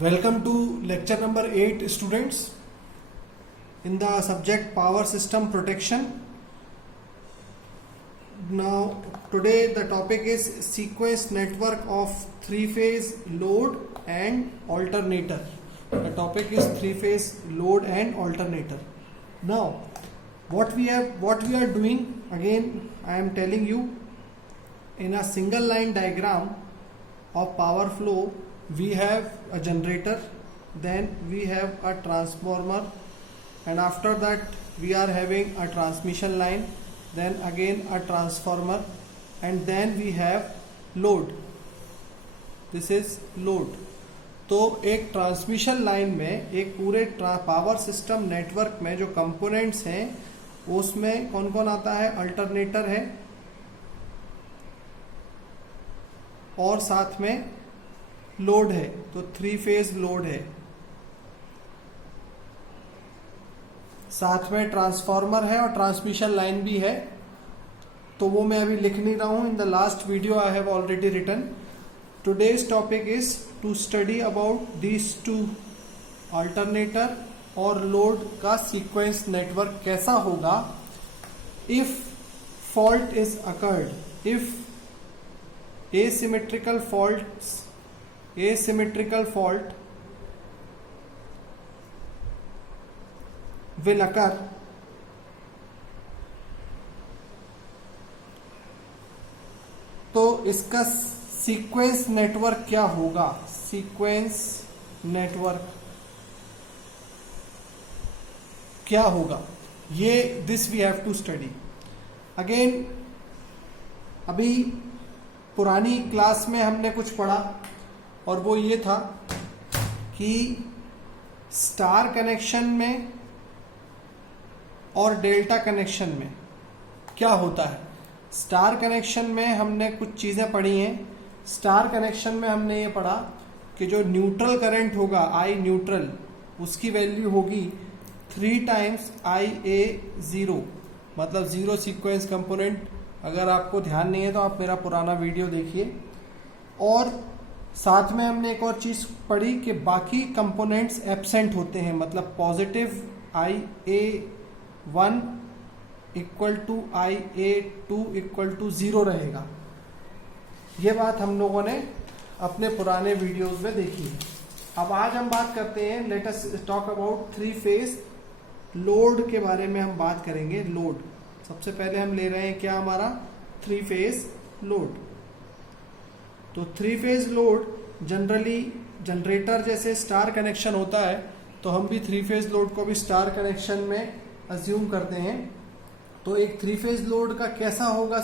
Welcome to lecture number 8 students in the subject power system protection. Now today the topic is sequence network of three-phase load and alternator. The topic is three-phase load and alternator. Now what we are doing, again I am telling you, in a single line diagram of power flow we have a generator, then we have a transformer, and after that we are having a transmission line, then again a transformer, and then we have load. This is load. तो एक transmission line में, एक पूरे power system network में जो components हैं उसमें कौन कौन आता है? अल्टरनेटर है और साथ में लोड है, तो थ्री फेज लोड है, साथ में ट्रांसफार्मर है और ट्रांसमिशन लाइन भी है. तो वो मैं अभी लिख नहीं रहा हूं. In the last video I have already written. Today's topic is to study about these two alternator और लोड का सीक्वेंस नेटवर्क कैसा होगा if fault is occurred, if asymmetrical fault will occur तो इसका सीक्वेंस नेटवर्क क्या होगा? Sequence network क्या होगा, ये this we have to study. Again अभी पुरानी क्लास में हमने कुछ पढ़ा और वो ये था कि स्टार कनेक्शन में और डेल्टा कनेक्शन में क्या होता है. स्टार कनेक्शन में हमने कुछ चीज़ें पढ़ी हैं. स्टार कनेक्शन में हमने ये पढ़ा कि जो न्यूट्रल करंट होगा, आई न्यूट्रल, उसकी वैल्यू होगी 3 टाइम्स IA0, मतलब जीरो सीक्वेंस कंपोनेंट. अगर आपको ध्यान नहीं है तो आप मेरा पुराना वीडियो देखिए. और साथ में हमने एक और चीज पढ़ी कि बाकी कंपोनेंट्स एब्सेंट होते हैं, मतलब positive IA1 equal to IA2 equal to 0 रहेगा. ये बात हम लोगों ने अपने पुराने वीडियोस में देखी है. अब आज हम बात करते हैं, let us talk about three phase load के बारे में हम बात करेंगे. लोड सबसे पहले हम ले रहे हैं क्या, हमारा थ्री फेज लोड. तो three phase load generally generator जैसे स्टार कनेक्शन होता है तो हम भी थ्री फेज लोड को भी स्टार कनेक्शन में अज्यूम करते हैं. तो एक थ्री फेज लोड का कैसा होगा,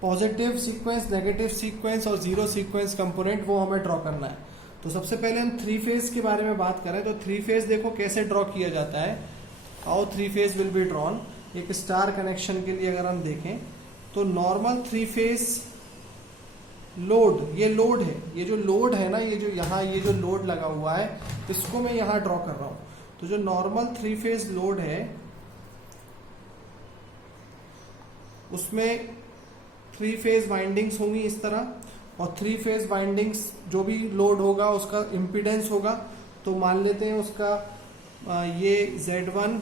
पॉजिटिव सीक्वेंस, नेगेटिव सीक्वेंस और जीरो सीक्वेंस कंपोनेंट, वो हमें ड्रॉ करना है. तो सबसे पहले हम थ्री फेज के बारे में बात करें तो थ्री फेज देखो कैसे ड्रॉ किया जाता है. How three phase will be drawn. एक स्टार कनेक्शन के लिए अगर हम देखें तो नॉर्मल थ्री फेज लोड, ये लोड है, ये जो लोड है ना, ये जो यहाँ ये जो लोड लगा हुआ है इसको मैं यहाँ ड्रॉ कर रहा हूं. तो जो नॉर्मल थ्री फेज लोड है उसमें थ्री फेज वाइंडिंग्स होंगी इस तरह, और थ्री फेज वाइंडिंग्स जो भी लोड होगा उसका इम्पीडेंस होगा. तो मान लेते हैं उसका ये Z1,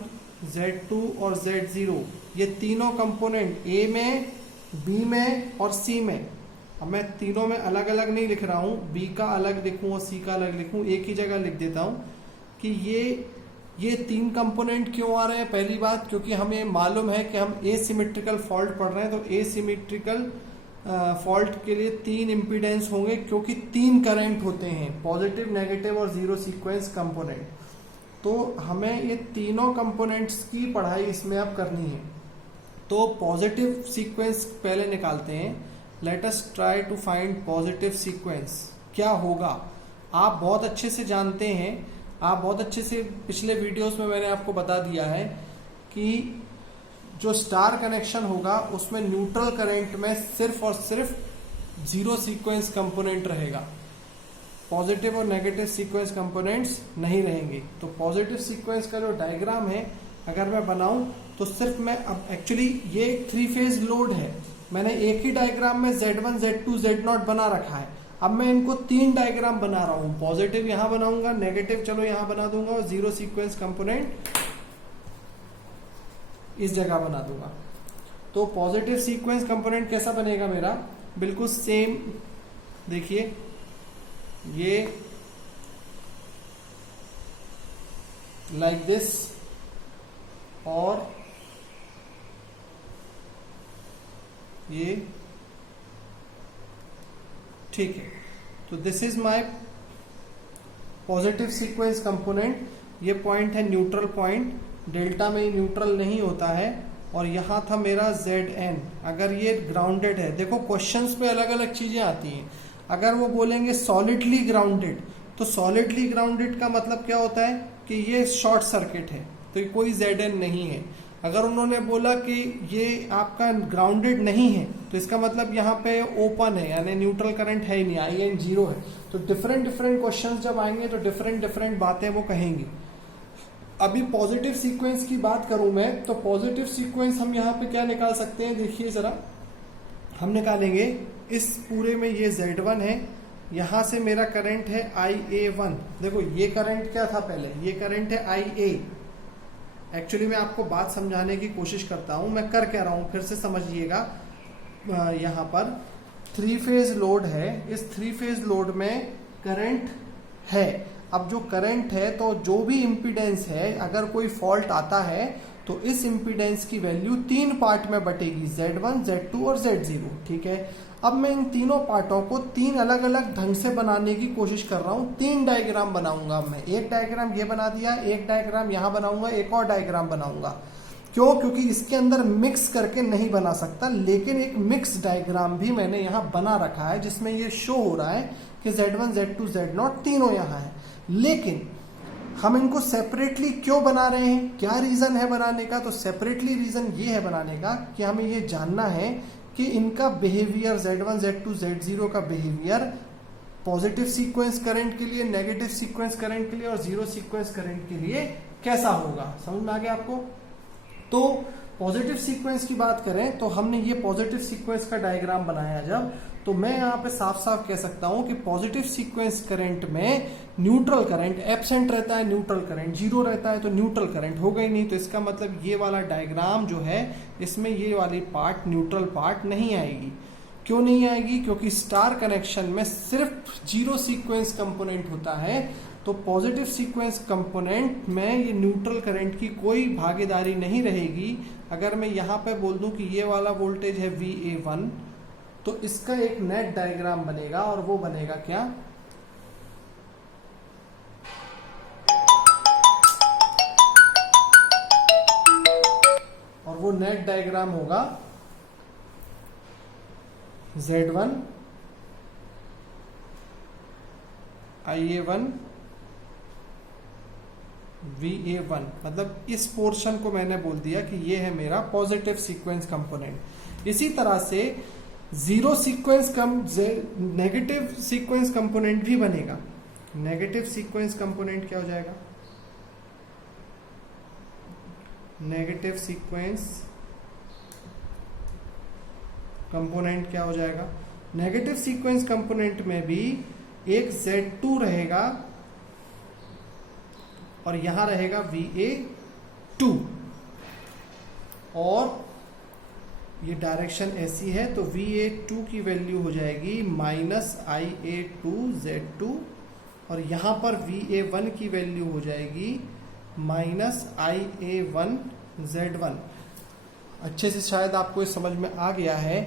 Z2 और Z0, ये तीनों कंपोनेंट A में, B में और C में. अब मैं तीनों में अलग अलग नहीं लिख रहा हूँ, B का अलग लिखूँ और C का अलग लिखूँ, एक ही जगह लिख देता हूँ कि ये तीन कंपोनेंट क्यों आ रहे हैं. पहली बात, क्योंकि हमें मालूम है कि हम एसिमेट्रिकल फॉल्ट पढ़ रहे हैं, तो एसिमेट्रिकल फॉल्ट के लिए तीन इम्पीडेंस होंगे क्योंकि तीन करंट होते हैं, पॉजिटिव, नेगेटिव और जीरो सीक्वेंस कंपोनेंट. तो हमें ये तीनों कंपोनेंट्स की पढ़ाई इसमें अब करनी है. तो पॉजिटिव सीक्वेंस पहले निकालते हैं. Let us try to find positive sequence. क्या होगा आप बहुत अच्छे से जानते हैं, आप बहुत अच्छे से पिछले वीडियोस में मैंने आपको बता दिया है कि जो स्टार कनेक्शन होगा उसमें न्यूट्रल करंट में सिर्फ और सिर्फ जीरो सीक्वेंस कंपोनेंट रहेगा, पॉजिटिव और नेगेटिव सीक्वेंस कंपोनेंट्स नहीं रहेंगे. तो पॉजिटिव सीक्वेंस का जो डायग्राम है अगर मैं बनाऊं तो सिर्फ मैं, अब एक्चुअली ये थ्री फेज लोड है, मैंने एक ही डायग्राम में Z1, Z2, Z0 बना रखा है. अब मैं इनको 3 डायग्राम बना रहा हूं, पॉजिटिव यहां बनाऊंगा, नेगेटिव चलो यहां बना दूंगा और जीरो सीक्वेंस कंपोनेंट इस जगह बना दूंगा। तो पॉजिटिव सीक्वेंस कंपोनेंट कैसा बनेगा मेरा, बिल्कुल सेम, देखिए ये लाइक दिस, और ये ठीक है। तो this is my positive sequence component. ये पॉइंट है न्यूट्रल पॉइंट, डेल्टा में न्यूट्रल नहीं होता है, और यहां था मेरा Zn। अगर ये ग्राउंडेड है, देखो क्वेश्चंस पे अलग अलग चीजें आती हैं। अगर वो बोलेंगे सॉलिडली ग्राउंडेड, तो सॉलिडली ग्राउंडेड का मतलब क्या होता है कि ये शॉर्ट सर्किट है, तो ये कोई Zn नहीं है। अगर उन्होंने बोला कि ये आपका ग्राउंडेड नहीं है, तो इसका मतलब यहाँ पे ओपन है, यानी न्यूट्रल करंट है ही नहीं, IN 0 है। तो डिफरेंट डिफरेंट क्वेश्चंस जब आएंगे तो डिफरेंट डिफरेंट बातें वो कहेंगे। अभी पॉजिटिव सीक्वेंस की बात करूं मैं, तो पॉजिटिव सीक्वेंस हम यहाँ पे क्या निकाल सकते हैं, देखिए जरा, हम निकालेंगे इस पूरे में ये Z1 है, यहां से मेरा करंट है IA1। देखो ये करंट क्या था पहले, ये करंट है IA। एक्चुअली मैं आपको बात समझाने की कोशिश करता हूं, मैं कर क्या रहा हूं फिर से समझिएगा। यहां पर 3 फेज लोड है, इस 3 फेज लोड में करंट है। अब जो करंट है, तो जो भी इम्पीडेंस है, अगर कोई फॉल्ट आता है तो इस इम्पीडेंस की वैल्यू 3 पार्ट में बटेगी, Z1, Z2 और Z0, ठीक है। अब मैं इन तीनों पार्टों को 3 अलग अलग ढंग से बनाने की कोशिश कर रहा हूं। 3 डायग्राम बनाऊंगा मैं, एक डायग्राम ये बना दिया, एक डायग्राम यहां बनाऊंगा, एक और डायग्राम बनाऊंगा। क्यों? क्योंकि इसके अंदर मिक्स करके नहीं बना सकता, लेकिन एक मिक्स डायग्राम भी मैंने यहां बना रखा है, जिसमें ये शो हो रहा है कि Z1, Z2, Z0 तीनों यहां है। लेकिन हम इनको सेपरेटली क्यों बना रहे हैं, क्या रीजन है बनाने का? तो सेपरेटली रीजन ये है बनाने का कि हमें ये जानना है कि इनका बिहेवियर, Z1, Z2, Z0 का बिहेवियर पॉजिटिव सीक्वेंस करंट के लिए, नेगेटिव सीक्वेंस करंट के लिए और जीरो सीक्वेंस करंट के लिए कैसा होगा। समझ में आ गया आपको? तो पॉजिटिव सीक्वेंस की बात करें तो हमने ये पॉजिटिव सीक्वेंस का डायग्राम बनाया जब, तो मैं यहां पे साफ साफ कह सकता हूं कि पॉजिटिव सीक्वेंस करंट में न्यूट्रल करंट एब्सेंट रहता है, न्यूट्रल करंट जीरो रहता है, तो न्यूट्रल करंट होगा ही नहीं। तो इसका मतलब ये वाला डायग्राम जो है, इसमें ये वाली पार्ट, न्यूट्रल पार्ट नहीं आएगी। क्यों नहीं आएगी? क्योंकि स्टार कनेक्शन में सिर्फ जीरो सीक्वेंस कंपोनेंट होता है। तो पॉजिटिव सीक्वेंस कंपोनेंट में ये न्यूट्रल करंट की कोई भागीदारी नहीं रहेगी। अगर मैं यहां पे बोल दूं कि ये वाला वोल्टेज है VA1, तो इसका एक नेट डायग्राम बनेगा, और वो बनेगा क्या, और वो नेट डायग्राम होगा Z1 IA1 VA1, मतलब इस पोर्शन को मैंने बोल दिया कि ये है मेरा पॉजिटिव सीक्वेंस कंपोनेंट। इसी तरह से zero sequence negative sequence component भी बनेगा। नेगेटिव सीक्वेंस कंपोनेंट क्या हो जाएगा? नेगेटिव सीक्वेंस कंपोनेंट क्या हो जाएगा? नेगेटिव सीक्वेंस कंपोनेंट में भी एक Z2 रहेगा और यहां रहेगा VA2, और ये डायरेक्शन ऐसी है, तो VA2 की वैल्यू हो जाएगी -IA2 Z2, और यहां पर VA1 की वैल्यू हो जाएगी -IA1 Z1। अच्छे से शायद आपको ये समझ में आ गया है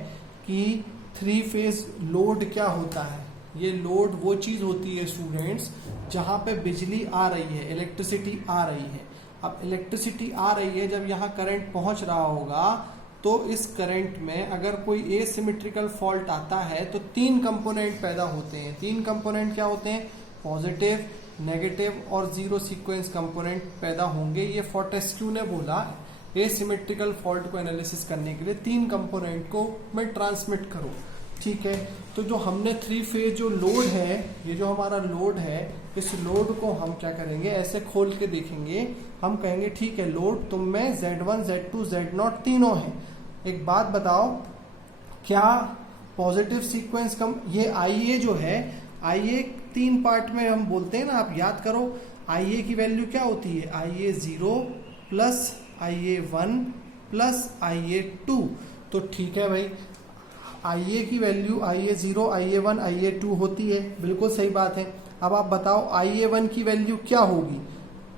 कि 3 फेज लोड क्या होता है। ये लोड वो चीज होती है स्टूडेंट्स, जहां पे बिजली आ रही है, इलेक्ट्रिसिटी आ रही है। अब इलेक्ट्रिसिटी आ रही है, जब यहाँ करंट पहुंच रहा होगा, तो इस करंट में अगर कोई एसिमेट्रिकल फॉल्ट आता है तो 3 कंपोनेंट पैदा होते हैं। 3 कंपोनेंट क्या होते हैं? पॉजिटिव, नेगेटिव और जीरो सीक्वेंस कंपोनेंट पैदा होंगे। ये फोर्टेस्क्यू ने बोला एसिमेट्रिकल फॉल्ट को एनालिसिस करने के लिए 3 कंपोनेंट को मैं ट्रांसमिट करूं, ठीक है। तो जो हमने 3 फेज जो लोड है, ये जो हमारा लोड है, इस लोड को हम क्या करेंगे, ऐसे खोल के देखेंगे। हम कहेंगे ठीक है लोड तुम में Z1, Z2, Z0 तीनों हैं। एक बात बताओ, क्या पॉजिटिव सीक्वेंस कम, ये IA जो है, IA 3 पार्ट में हम बोलते हैं ना, आप याद करो IA की वैल्यू क्या होती है, IA0 plus IA1 plus IA2। तो ठीक है भाई, IA की वैल्यू IA0, IA1, IA2 होती है, बिल्कुल सही बात है। अब आप बताओ IA1 की वैल्यू क्या होगी,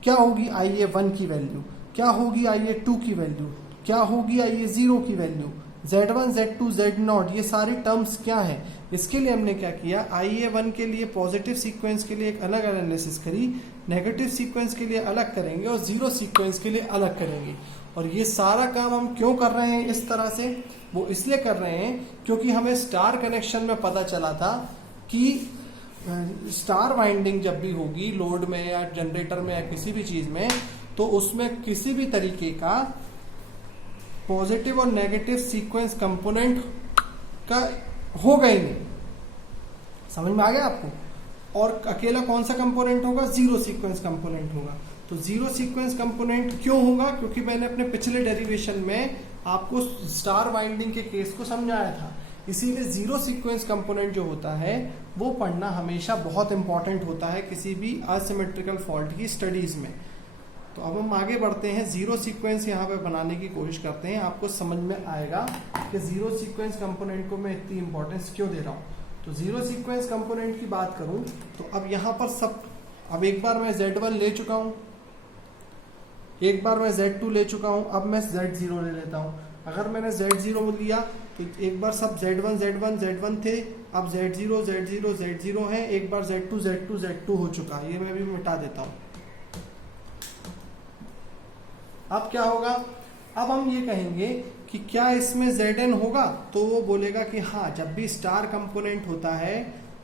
क्या होगी IA1 की वैल्यू, क्या होगी IA2 की वैल्यू, क्या होगी IA0 की वैल्यू, Z1, Z2, Z0, ये सारे टर्म्स क्या हैं। इसके लिए हमने क्या किया, IA1 के लिए पॉजिटिव सीक्वेंस के लिए एक अलग एनालिसिस करी, नेगेटिव सीक्वेंस के लिए अलग करेंगे और जीरो सीक्वेंस के लिए अलग करेंगे। और ये सारा काम हम क्यों कर रहे हैं इस तरह से, वो इसलिए कर रहे हैं क्योंकि हमें स्टार कनेक्शन में पता चला था कि स्टार वाइंडिंग जब भी होगी लोड में या जनरेटर में या किसी भी चीज में, तो उसमें किसी भी तरीके का पॉजिटिव और नेगेटिव सीक्वेंस कंपोनेंट का होगा ही नहीं। समझ में आ गया आपको। और अकेला कौन सा कंपोनेंट होगा, जीरो सीक्वेंस कंपोनेंट होगा। तो जीरो सीक्वेंस कंपोनेंट क्यों होगा, क्योंकि मैंने अपने पिछले डेरिवेशन में आपको स्टार वाइंडिंग के केस को समझाया था। इसीलिए जीरो सीक्वेंस कंपोनेंट जो होता है वो पढ़ना हमेशा बहुत इंपॉर्टेंट होता है किसी भी असिमेट्रिकल फॉल्ट की स्टडीज में। तो अब हम आगे बढ़ते हैं, जीरो सीक्वेंस यहाँ पे बनाने की कोशिश करते हैं। आपको समझ में आएगा कि जीरो सीक्वेंस कंपोनेंट को मैं इतनी इंपॉर्टेंस क्यों दे रहा हूँ। तो जीरो सीक्वेंस कंपोनेंट की बात करूं तो अब यहाँ पर सब, अब एक बार मैं Z1 ले चुका हूँ, एक बार मैं Z2 ले चुका हूँ, अब मैं Z0 ले लेता हूँ। अगर मैंने Z0 लिया तो एक बार सब Z1 थे, अब Z0 है, एक बार Z2 हो चुका है। ये मैं भी मिटा देता हूँ। अब क्या होगा, अब हम ये कहेंगे कि क्या इसमें Zn होगा, तो वो बोलेगा कि हाँ, जब भी स्टार कंपोनेंट होता है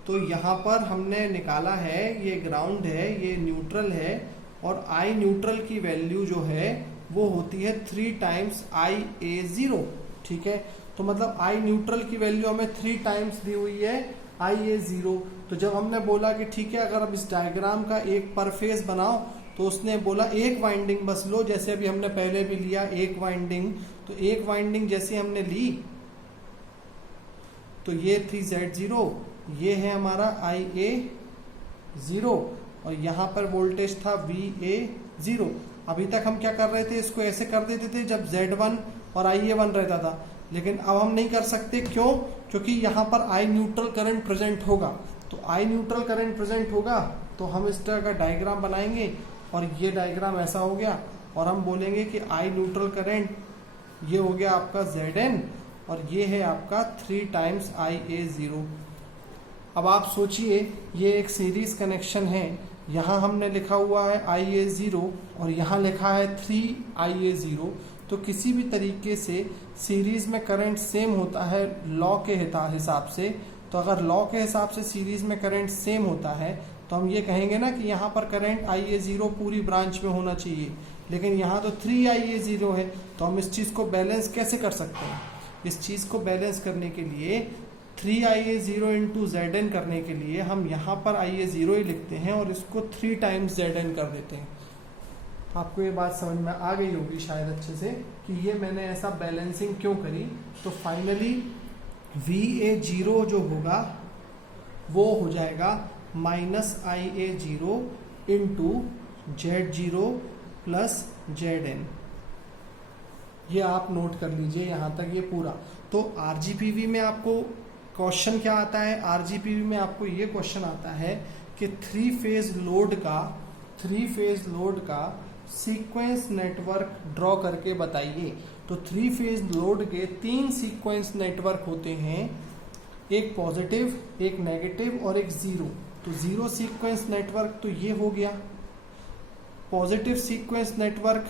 तो यहाँ पर हमने निकाला है, ये ग्राउंड है, ये न्यूट्रल है, और I न्यूट्रल की वैल्यू जो है वो होती है 3 टाइम्स IA0। ठीक है, तो मतलब I न्यूट्रल की वैल्यू हमें 3 टाइम्स दी हुई है IA0। तो जब हमने बोला कि ठीक है, अगर अब इस डायग्राम का एक पर फेस बनाओ, तो उसने बोला एक वाइंडिंग बस लो, जैसे अभी हमने पहले भी लिया एक वाइंडिंग। तो एक वाइंडिंग जैसे हमने ली तो ये थी Z0, ये है हमारा IA0, और यहाँ पर वोल्टेज था VA0। अभी तक हम क्या कर रहे थे, इसको ऐसे कर देते थे जब Z1 और IA1 रहता था, लेकिन अब हम नहीं कर सकते। क्यों, क्योंकि यहाँ पर I न्यूट्रल करंट प्रेजेंट होगा। तो I न्यूट्रल करंट प्रेजेंट होगा तो हम इस तरह का डायग्राम बनाएंगे, और ये डायग्राम ऐसा हो गया, और हम बोलेंगे कि I न्यूट्रल करंट ये हो गया आपका Zn, और ये है आपका 3 टाइम्स IA0। अब आप सोचिए, ये एक सीरीज कनेक्शन है, यहाँ हमने लिखा हुआ है IA0 और यहाँ लिखा है 3IA0। तो किसी भी तरीके से सीरीज में करंट सेम होता है लॉ के हिसाब से। तो अगर लॉ के हिसाब से सीरीज में करंट सेम होता है तो हम ये कहेंगे ना कि यहाँ पर करंट IA0 पूरी ब्रांच में होना चाहिए, लेकिन यहाँ तो 3IA0 है। तो हम इस चीज़ को बैलेंस कैसे कर सकते हैं, इस चीज़ को बैलेंस करने के लिए 3IA0 इंटू Zn करने के लिए हम यहाँ पर IA0 ही लिखते हैं और इसको 3 टाइम्स Zn कर देते हैं। आपको ये बात समझ में आ गई होगी शायद अच्छे से कि ये मैंने ऐसा बैलेंसिंग क्यों करी। तो फाइनली VA0 जो होगा वो हो जाएगा -IA0 into Z0 plus Zn। ये आप नोट कर लीजिए यहाँ तक ये पूरा। तो RGPV में आपको क्वेश्चन क्या आता है, RGPV में आपको ये क्वेश्चन आता है कि 3 फेज लोड का सीक्वेंस नेटवर्क ड्रॉ करके बताइए। तो 3 फेज लोड के 3 सीक्वेंस नेटवर्क होते हैं, एक पॉजिटिव, एक नेगेटिव और एक जीरो। तो जीरो सीक्वेंस नेटवर्क तो ये हो गया। पॉजिटिव सीक्वेंस नेटवर्क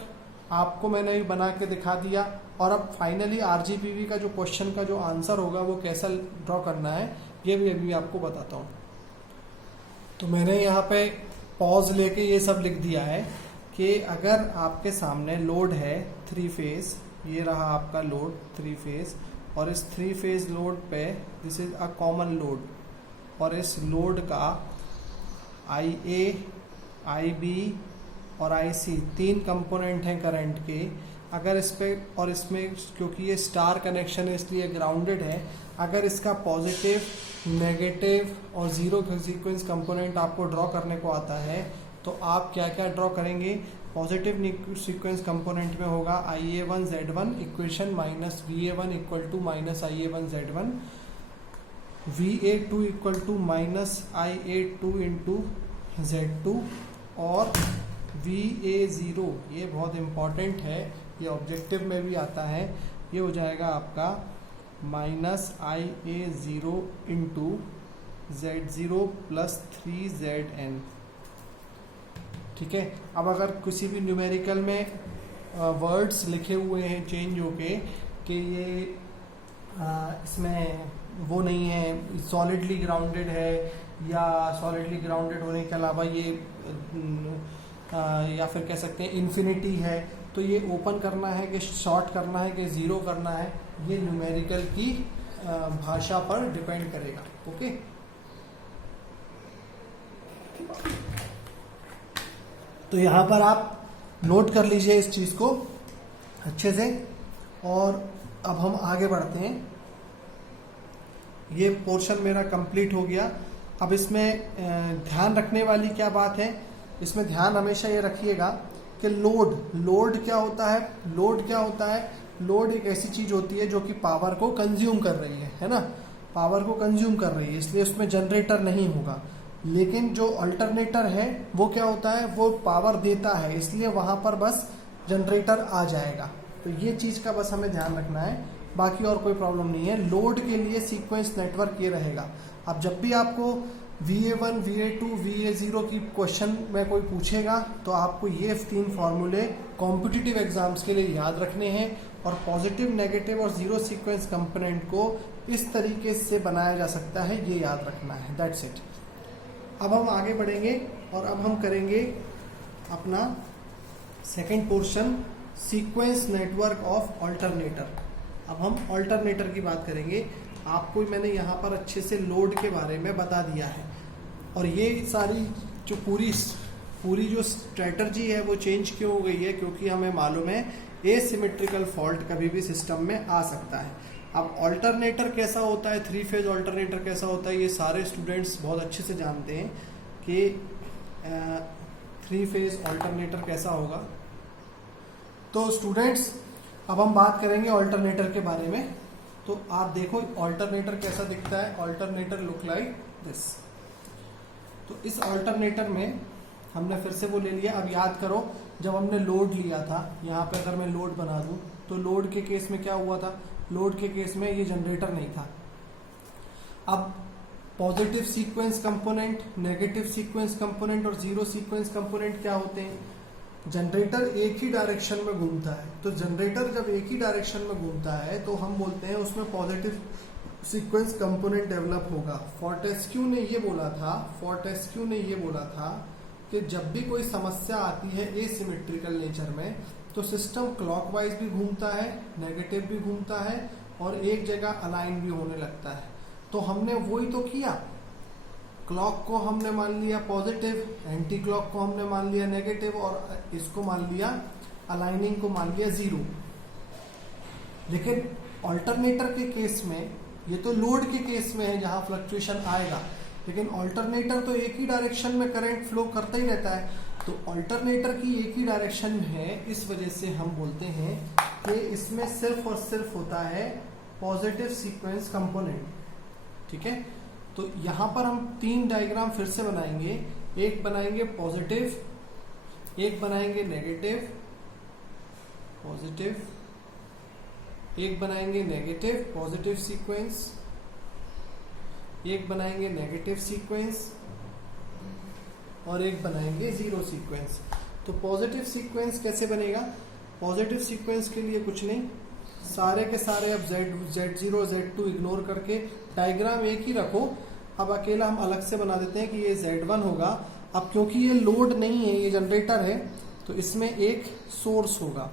आपको मैंने भी बना के दिखा दिया। और अब फाइनली RGPV का जो क्वेश्चन का जो आंसर होगा वो कैसा ड्रॉ करना है ये भी अभी आपको बताता हूँ। तो मैंने यहाँ पे पॉज लेके ये सब लिख दिया है कि अगर आपके सामने लोड है 3 फेज, ये रहा आपका लोड 3 फेज, और इस 3 फेज लोड पे this is a common load, और इस लोड का IA, IB और IC 3 कंपोनेंट हैं करंट के। अगर इस पे और इसमें क्योंकि ये स्टार कनेक्शन है इसलिए ग्राउंडेड है, अगर इसका पॉजिटिव, नेगेटिव और जीरो सीक्वेंस कंपोनेंट आपको ड्रॉ करने को आता है तो आप क्या क्या ड्रॉ करेंगे? पॉजिटिव सीक्वेंस कंपोनेंट में होगा IA1Z1 equation minus VA1 equal to minus IA1Z1, VA2 equal to minus IA2 into Z2 और VA0, ये बहुत इम्पॉर्टेंट है, ये ऑब्जेक्टिव में भी आता है, ये हो जाएगा आपका minus IA0 into Z0 plus 3ZN। ठीक है, अब अगर किसी भी न्यूमेरिकल में वर्ड्स लिखे हुए हैं चेंज होके कि ये इसमें वो नहीं है, सॉलिडली ग्राउंडेड है या सॉलिडली ग्राउंडेड होने के अलावा ये या फिर कह सकते हैं इन्फिनिटी है, तो ये ओपन करना है कि शॉर्ट करना है कि ज़ीरो करना है, ये न्यूमेरिकल की भाषा पर डिपेंड करेगा। ओके, तो यहाँ पर आप नोट कर लीजिए इस चीज़ को अच्छे से। और अब हम आगे बढ़ते हैं, ये पोर्शन मेरा कंप्लीट हो गया। अब इसमें ध्यान रखने वाली क्या बात है, इसमें ध्यान हमेशा ये रखिएगा कि लोड क्या होता है। लोड एक ऐसी चीज होती है जो कि पावर को कंज्यूम कर रही है ना, पावर को कंज्यूम कर रही है, इसलिए उसमें जनरेटर नहीं होगा। लेकिन जो अल्टरनेटर है वो क्या होता है, वो पावर देता है, इसलिए वहां पर बस जनरेटर आ जाएगा। तो ये चीज का बस हमें ध्यान रखना है, बाकी और कोई प्रॉब्लम नहीं है। लोड के लिए सीक्वेंस नेटवर्क ये रहेगा। अब जब भी आपको VA1, VA2, VA0 की क्वेश्चन में कोई पूछेगा तो आपको ये 3 फॉर्मूले कॉम्पिटिटिव एग्जाम्स के लिए याद रखने हैं और पॉजिटिव, नेगेटिव और जीरो सीक्वेंस कंपोनेंट को इस तरीके से बनाया जा सकता है, ये याद रखना है। That's it. अब हम आगे बढ़ेंगे और अब हम करेंगे अपना second portion, sequence network of alternator. अब हम अल्टरनेटर की बात करेंगे। आपको मैंने यहाँ पर अच्छे से लोड के बारे में बता दिया है और ये सारी जो पूरी जो स्ट्रेटजी है वो चेंज क्यों हो गई है, क्योंकि हमें मालूम है एसिमेट्रिकल फॉल्ट कभी भी सिस्टम में आ सकता है। अब अल्टरनेटर कैसा होता है, 3 फेज अल्टरनेटर कैसा होता है, ये सारे स्टूडेंट्स बहुत अच्छे से जानते हैं कि 3 फेज अल्टरनेटर कैसा होगा। तो स्टूडेंट्स अब हम बात करेंगे अल्टरनेटर के बारे में। तो आप देखो अल्टरनेटर कैसा दिखता है, अल्टरनेटर लुक लाइक दिस। तो इस अल्टरनेटर में हमने फिर से वो ले लिया। अब याद करो जब हमने लोड लिया था, यहाँ पे अगर मैं लोड बना दूं तो लोड के केस में क्या हुआ था, लोड के केस में ये जनरेटर नहीं था। अब positive sequence component, negative sequence component और जीरो सीक्वेंस कंपोनेंट क्या होते हैं, जनरेटर एक ही डायरेक्शन में घूमता है। तो जनरेटर जब एक ही डायरेक्शन में घूमता है तो हम बोलते हैं उसमें पॉजिटिव सीक्वेंस कंपोनेंट डेवलप होगा। फोर्टेस्क्यू ने ये बोला था कि जब भी कोई समस्या आती है एसिमेट्रिकल नेचर में तो सिस्टम क्लॉकवाइज भी घूमता है, नेगेटिव भी घूमता है और एक जगह अलाइन भी होने लगता है। तो हमने वही तो किया, क्लॉक को हमने मान लिया पॉजिटिव, एंटी क्लॉक को हमने मान लिया नेगेटिव और इसको मान लिया, अलाइनिंग को मान लिया जीरो। लेकिन अल्टरनेटर के केस में, ये तो लोड के केस में है जहां फ्लक्चुएशन आएगा, लेकिन अल्टरनेटर तो एक ही डायरेक्शन में करंट फ्लो करता ही रहता है। तो अल्टरनेटर की एक ही डायरेक्शन है, इस वजह से हम बोलते हैं कि इसमें सिर्फ और सिर्फ होता है पॉजिटिव सीक्वेंस कंपोनेंट। ठीक है, तो यहां पर हम 3 डायग्राम फिर से बनाएंगे, एक बनाएंगे पॉजिटिव, एक बनाएंगे नेगेटिव, पॉजिटिव, एक बनाएंगे नेगेटिव पॉजिटिव सीक्वेंस, एक बनाएंगे नेगेटिव सीक्वेंस और एक बनाएंगे जीरो सीक्वेंस। तो पॉजिटिव सीक्वेंस कैसे बनेगा, पॉजिटिव सीक्वेंस के लिए कुछ नहीं, सारे के सारे अब Z0 Z2 इग्नोर करके डायग्राम एक ही रखो। अब अकेला हम अलग से बना देते हैं कि ये Z1 होगा। अब क्योंकि ये लोड नहीं है, ये जनरेटर है, तो इसमें एक सोर्स होगा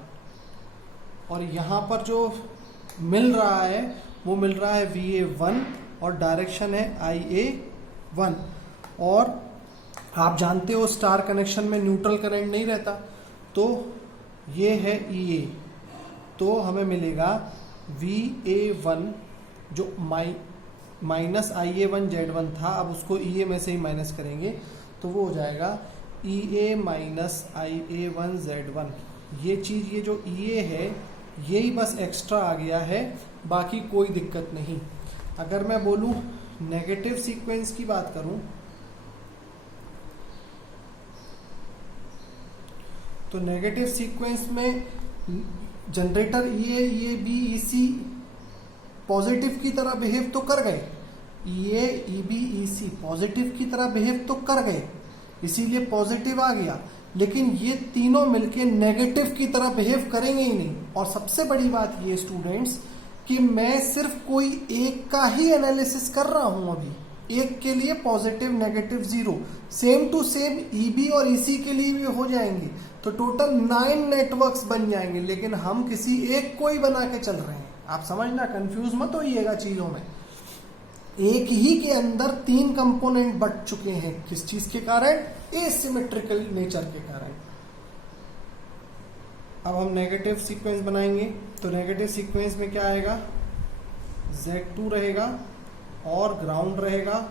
और यहाँ पर जो मिल रहा है वो मिल रहा है VA1 और डायरेक्शन है IA1। और आप जानते हो स्टार कनेक्शन में न्यूट्रल करंट नहीं रहता, तो ये है EA तो हमें मिलेगा VA1 जो माइनस IA1 Z1 था, अब उसको EA में से ही माइनस करेंगे तो वो हो जाएगा EA माइनस IA1 Z1। ये चीज़, ये जो EA है यही बस एक्स्ट्रा आ गया है, बाकी कोई दिक्कत नहीं। अगर मैं बोलूँ नेगेटिव सीक्वेंस की बात करूँ तो नेगेटिव सीक्वेंस में generator EA B EC positive की तरह बिहेव तो कर गए, EA EB EC पॉजिटिव की तरह बिहेव तो कर गए, इसीलिए पॉजिटिव आ गया, लेकिन ये तीनों मिलके नेगेटिव की तरह बिहेव करेंगे ही नहीं। और सबसे बड़ी बात ये स्टूडेंट्स कि मैं सिर्फ कोई एक का ही एनालिसिस कर रहा हूं, अभी एक के लिए positive negative 0, same to same EB और EC के लिए भी हो जाएंगे, तो टोटल 9 नेटवर्क्स बन जाएंगे, लेकिन हम किसी एक को ही बना के चल रहे हैं। आप समझना, कंफ्यूज मत होइएगा चीजों में। एक ही के अंदर 3 कंपोनेंट बट चुके हैं, किस चीज के कारण? एसिमेट्रिकल नेचर के कारण। अब हम नेगेटिव सीक्वेंस बनाएंगे, तो नेगेटिव सीक्वेंस में क्या आएगा? Z2 रहेगा और ग्राउंड रहेगा,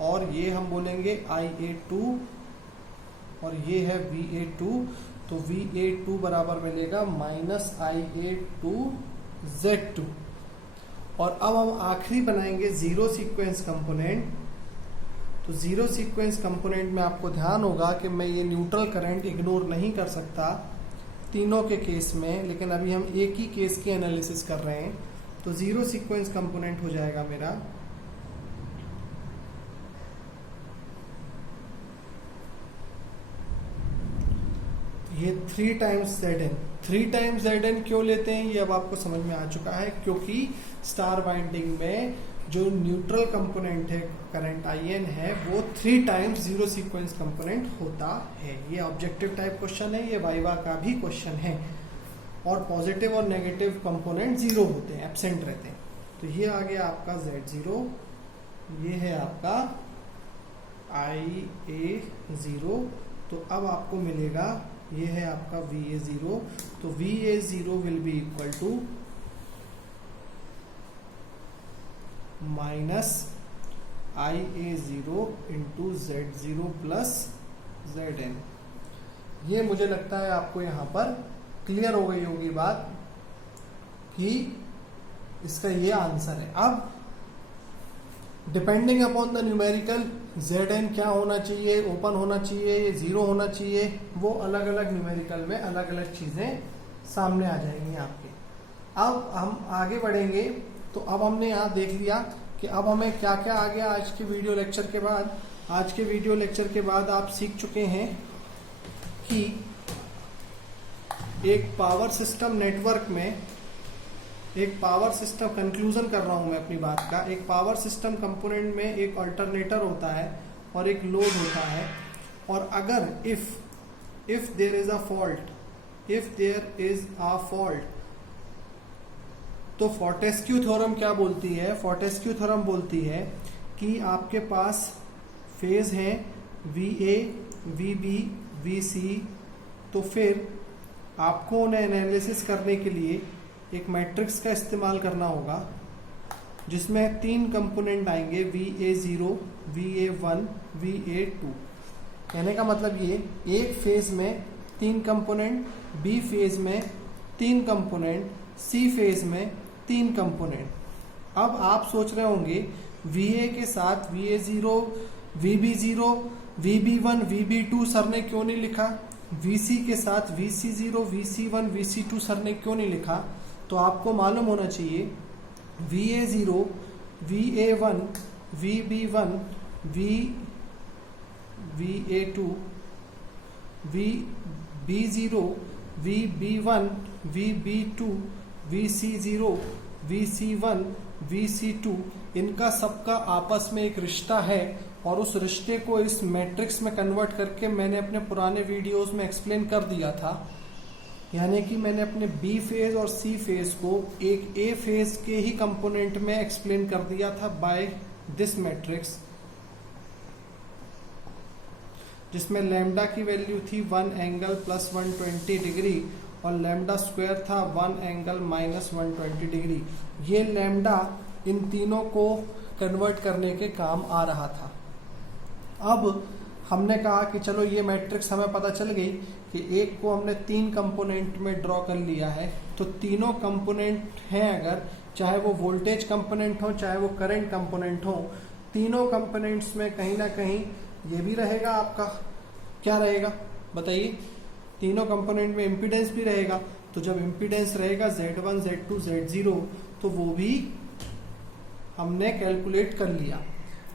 और ये हम बोलेंगे IA2 और ये है VA2, तो VA2 बराबर मिलेगा माइनस IA2 Z2। और अब हम आखिरी बनाएंगे जीरो सीक्वेंस कंपोनेंट। तो जीरो सीक्वेंस कंपोनेंट में आपको ध्यान होगा कि मैं ये न्यूट्रल करंट इग्नोर नहीं कर सकता तीनों के केस में, लेकिन अभी हम एक ही केस की एनालिसिस कर रहे हैं। तो जीरो सीक्वेंस कंपोनेंट हो जाएगा मेरा ये 3 टाइम्स Zn। 3 टाइम्स Zn क्यों लेते हैं ये अब आपको समझ में आ चुका है, क्योंकि स्टार वाइंडिंग में जो न्यूट्रल कंपोनेंट है करंट IN है वो 3 टाइम्स जीरो सीक्वेंस कंपोनेंट होता है। ये ऑब्जेक्टिव टाइप क्वेश्चन है, ये वाइवा का भी क्वेश्चन है। और पॉजिटिव और नेगेटिव कंपोनेंट जीरो होते हैं, एब्सेंट रहते हैं। तो ये आ गया आपका Z0, ये है आपका IA0। तो अब आपको मिलेगा, ये है आपका VA0, तो VA0 will be equal to minus IA0 into Z0 plus Zn। ये मुझे लगता है आपको यहां पर क्लियर हो गई होगी बात कि इसका ये आंसर है। अब depending upon the numerical Zn क्या होना चाहिए, ओपन होना चाहिए, 0 होना चाहिए, वो अलग अलग न्यूमेरिकल में अलग अलग चीजें सामने आ जाएंगी आपके। अब हम आगे बढ़ेंगे, तो अब हमने यहाँ देख लिया कि अब हमें क्या क्या आ गया आज के वीडियो लेक्चर के बाद। आज के वीडियो लेक्चर के बाद आप सीख चुके हैं कि एक पावर सिस्टम नेटवर्क में, एक पावर सिस्टम, कंक्लूजन कर रहा हूं मैं अपनी बात का, एक पावर सिस्टम कंपोनेंट में एक अल्टरनेटर होता है और एक लोड होता है। और अगर if there is a fault, तो फोर्टेस्क्यू थ्योरम क्या बोलती है? फोर्टेस्क्यू थ्योरम बोलती है कि आपके पास फेज हैं VA, VB, VC, तो फिर आपको उन्हें एनालिसिस करने के लिए एक मैट्रिक्स का इस्तेमाल करना होगा जिसमें 3 कंपोनेंट आएंगे, VA0, VA1, VA2। कहने का मतलब ये, एक फेज में 3 कंपोनेंट, B फेज में 3 कंपोनेंट, C फेज में 3 कंपोनेंट। अब आप सोच रहे होंगे VA के साथ VA0, VB0, VB1, VB2 sir ने क्यों नहीं लिखा? VC के साथ VC0, VC1, VC2 सर ने क्यों नहीं लिखा? तो आपको मालूम होना चाहिए VA0, VA1, VB1, VA2, VB0, VB1, VB2, VC0, VC1, VC2, इनका सबका आपस में एक रिश्ता है, और उस रिश्ते को इस मैट्रिक्स में कन्वर्ट करके मैंने अपने पुराने वीडियोस में एक्सप्लेन कर दिया था। यानी कि मैंने अपने B फेज और C फेज को एक A फेज के ही कंपोनेंट में एक्सप्लेन कर दिया था बाय दिस मैट्रिक्स, जिसमें लैम्डा की वैल्यू थी 1 एंगल प्लस 120 डिग्री और लैम्डा स्क्वायर था 1 एंगल माइनस 120 डिग्री। ये लैम्डा इन तीनों को कन्वर्ट करने के काम आ रहा था। अब हमने कहा कि चलो ये मैट्रिक्स हमें पता चल गई कि एक को हमने 3 कंपोनेंट में ड्रॉ कर लिया है, तो तीनों कंपोनेंट हैं अगर, चाहे वो वोल्टेज कंपोनेंट हो चाहे वो करंट कंपोनेंट हो, तीनों कंपोनेंट्स में कहीं ना कहीं ये भी रहेगा आपका, क्या रहेगा बताइए, तीनों कंपोनेंट में इम्पीडेंस भी रहेगा। तो जब इम्पीडेंस रहेगा Z1 Z2 Z0 तो वो भी हमने कैलकुलेट कर लिया।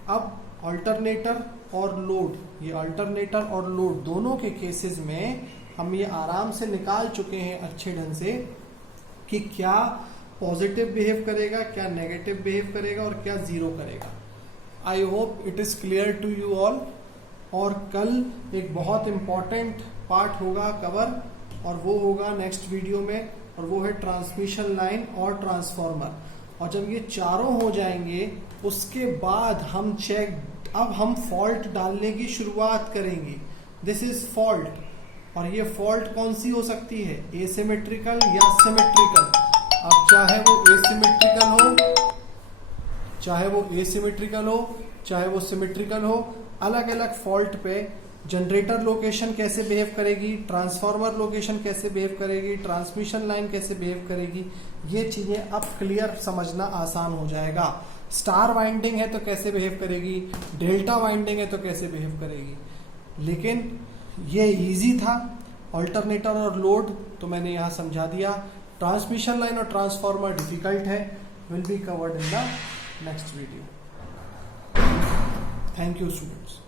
अब अल्टरनेटर और लोड, ये अल्टरनेटर और लोड दोनों के केसेस में हम ये आराम से निकाल चुके हैं अच्छे ढंग से कि क्या पॉजिटिव बिहेव करेगा, क्या नेगेटिव बिहेव करेगा और क्या जीरो करेगा। I hope it is clear to you all. और कल एक बहुत इंपॉर्टेंट पार्ट होगा कवर, और वो होगा नेक्स्ट वीडियो में, और वो है ट्रांसमिशन लाइन और ट्रांसफार्मर। और जब ये चारों हो जाएंगे उसके बाद हम अब हम फॉल्ट डालने की शुरुआत करेंगे। दिस इज फॉल्ट, और ये फॉल्ट कौन सी हो सकती है, एसिमेट्रिकल या सिमेट्रिकल। अब चाहे वो एसिमेट्रिकल हो, चाहे वो एसिमेट्रिकल हो, चाहे वो सिमेट्रिकल हो, अलग अलग फॉल्ट पे जनरेटर लोकेशन कैसे बिहेव करेगी, ट्रांसफार्मर लोकेशन कैसे बिहेव करेगी, ट्रांसमिशन लाइन कैसे बिहेव करेगी, ये चीजें अब क्लियर समझना आसान हो जाएगा। स्टार वाइंडिंग है तो कैसे बिहेव करेगी, डेल्टा वाइंडिंग है तो कैसे बिहेव करेगी। लेकिन ये इजी था, अल्टरनेटर और लोड तो मैंने यहाँ समझा दिया। ट्रांसमिशन लाइन और ट्रांसफार्मर डिफिकल्ट है, will be covered in the next video. Thank you students.